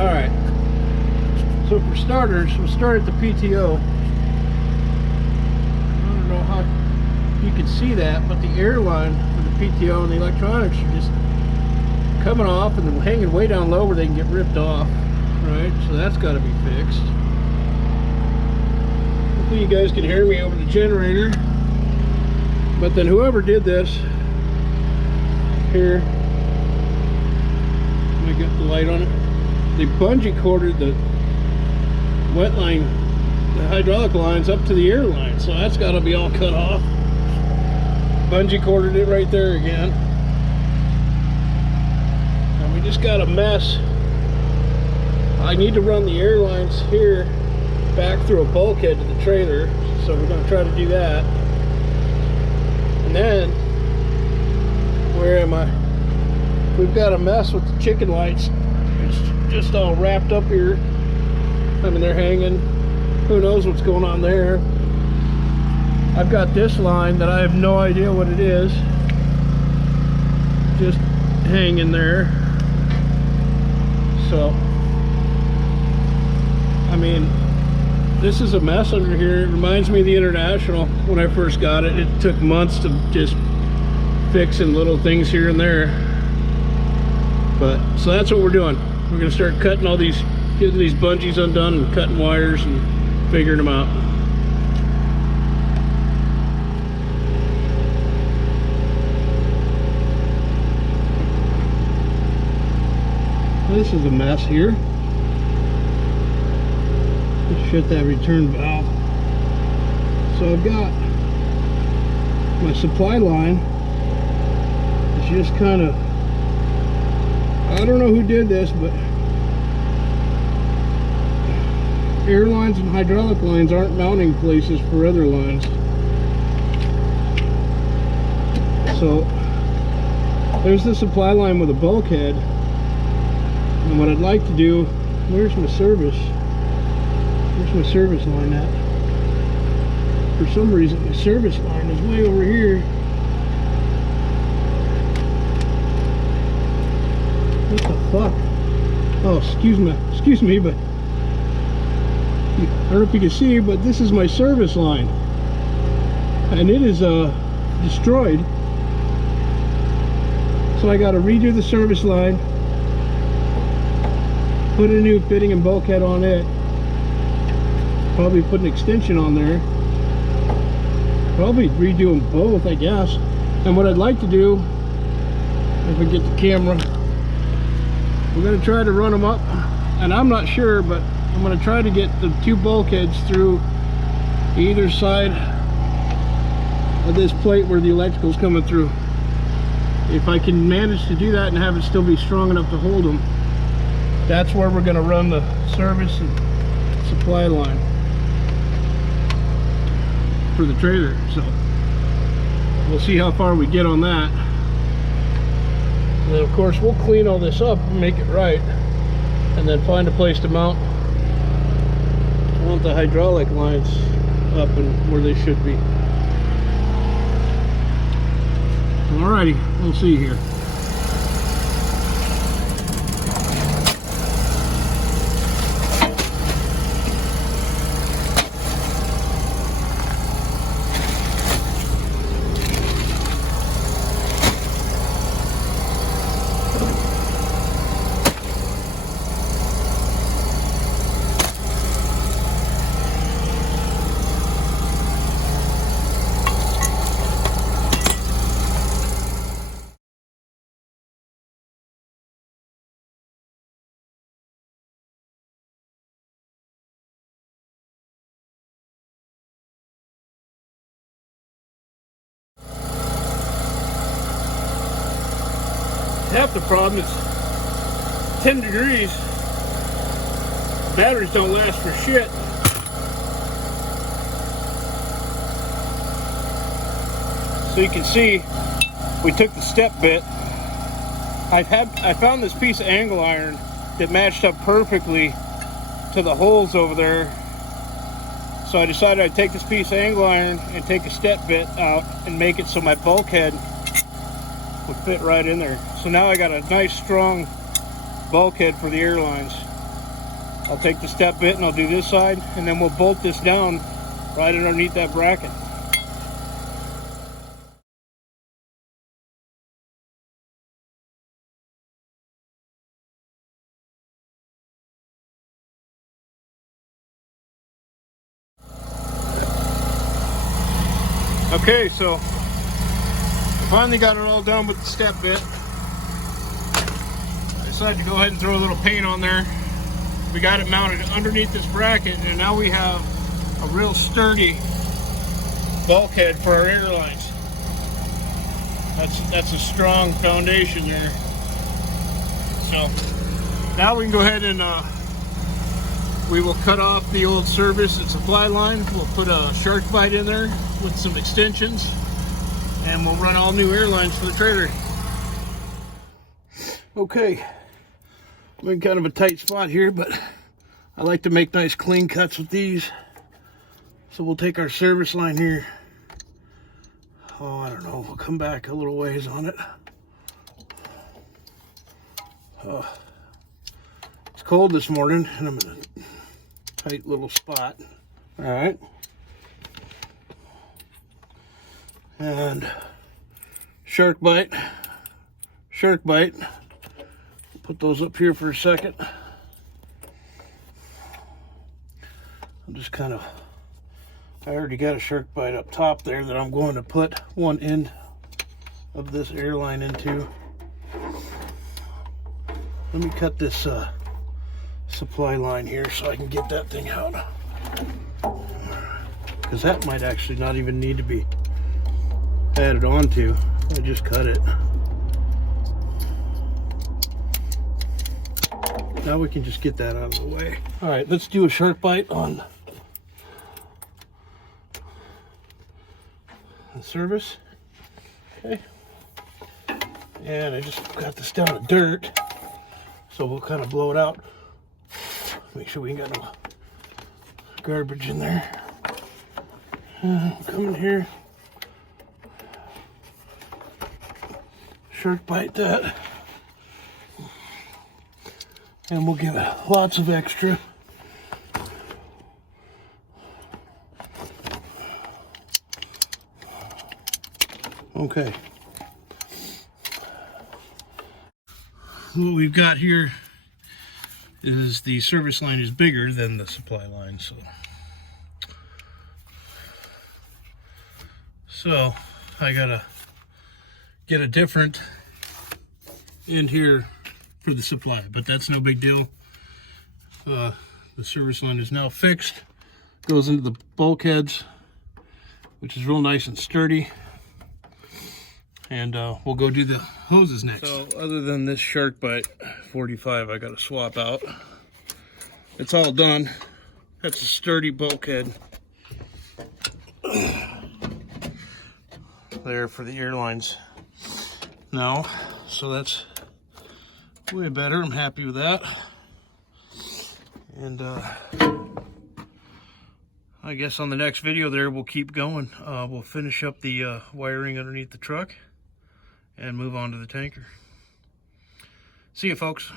Alright, so for starters, we'll start at the PTO. I don't know how you can see that, but the airline for the PTO and the electronics are just coming off and they're hanging way down low where they can get ripped off. Right, so that's got to be fixed. Hopefully you guys can hear me over the generator. But then whoever did this here, I got the light on it. They bungee corded the wet line, the hydraulic lines up to the air line, so that's got to be all cut off. Bungee corded it right there again, and we just got a mess. I need to run the air lines here back through a bulkhead to the trailer, so we're going to try to do that. And then, where am I? We've got a mess with the chicken lights. It's just all wrapped up here. I mean, they're hanging. Who knows what's going on there? I've got this line that I have no idea what it is. Just hanging there. So, I mean, this is a mess under here. It reminds me of the International when I first got it. It took months to just fixing little things here and there. But so that's what we're doing. We're gonna start cutting all these, getting these bungees undone and cutting wires and figuring them out. This is a mess here. Shut that return valve. So I've got my supply line. It's just kind of, I don't know who did this, but air lines and hydraulic lines aren't mounting places for other lines. So there's the supply line with a bulkhead, and what I'd like to do, where's my service? Where's my service line at? For some reason my service line is way over here. What the fuck? Oh, excuse me, but I don't know if you can see, but this is my service line, and it is destroyed. So I got to redo the service line, put a new fitting and bulkhead on it, probably put an extension on there, probably redo them both, I guess. And what I'd like to do, if I get the camera, we're going to try to run them up, and I'm not sure, but I'm going to try to get the two bulkheads through either side of this plate where the electrical's coming through. If I can manage to do that and have it still be strong enough to hold them, that's where we're going to run the service and supply line for the trailer. So we'll see how far we get on that, and then of course we'll clean all this up and make it right, and then find a place to mount the hydraulic lines up and where they should be. Alrighty, we'll see here. Half the problem is 10 degrees. Batteries don't last for shit. So you can see we took the step bit. I found this piece of angle iron that matched up perfectly to the holes over there. So I decided I'd take this piece of angle iron and take a step bit out and make it so my bulkhead would fit right in there. So now I got a nice strong bulkhead for the airlines. I'll take the step bit and I'll do this side, and then we'll bolt this down right underneath that bracket. Okay, so I finally got it all done with the step bit. I decided to go ahead and throw a little paint on there. We got it mounted underneath this bracket, and now we have a real sturdy bulkhead for our airlines. That's a strong foundation there. So now we can go ahead and we will cut off the old service and supply line. We'll put a shark bite in there with some extensions, and we'll run all new airlines for the trailer. Okay, I'm in kind of a tight spot here, but I like to make nice clean cuts with these. So we'll take our service line here. Oh, I don't know, we'll come back a little ways on it. It's cold this morning, and I'm in a tight little spot. All right. And shark bite. Put those up here for a second. I'm just kind of, I already got a shark bite up top there that I'm going to put one end of this airline into. Let me cut this supply line here so I can get that thing out, because that might actually not even need to be added onto. I just cut it. Now we can just get that out of the way. All right, let's do a shark bite on the service. Okay, and I just got this down to dirt, so we'll kind of blow it out. Make sure we ain't got no garbage in there. Come in here, shark bite that, and we'll give it lots of extra. Okay. What we've got here is the service line is bigger than the supply line, so I gotta get a different end here for the supply, but that's no big deal. The service line is now fixed, goes into the bulkheads, which is real nice and sturdy, and we'll go do the hoses next. So other than this shark bite 45 I gotta swap out, it's all done. That's a sturdy bulkhead there for the airlines now, so that's way better. I'm happy with that. And I guess on the next video there we'll keep going. We'll finish up the wiring underneath the truck and move on to the tanker. See you, folks.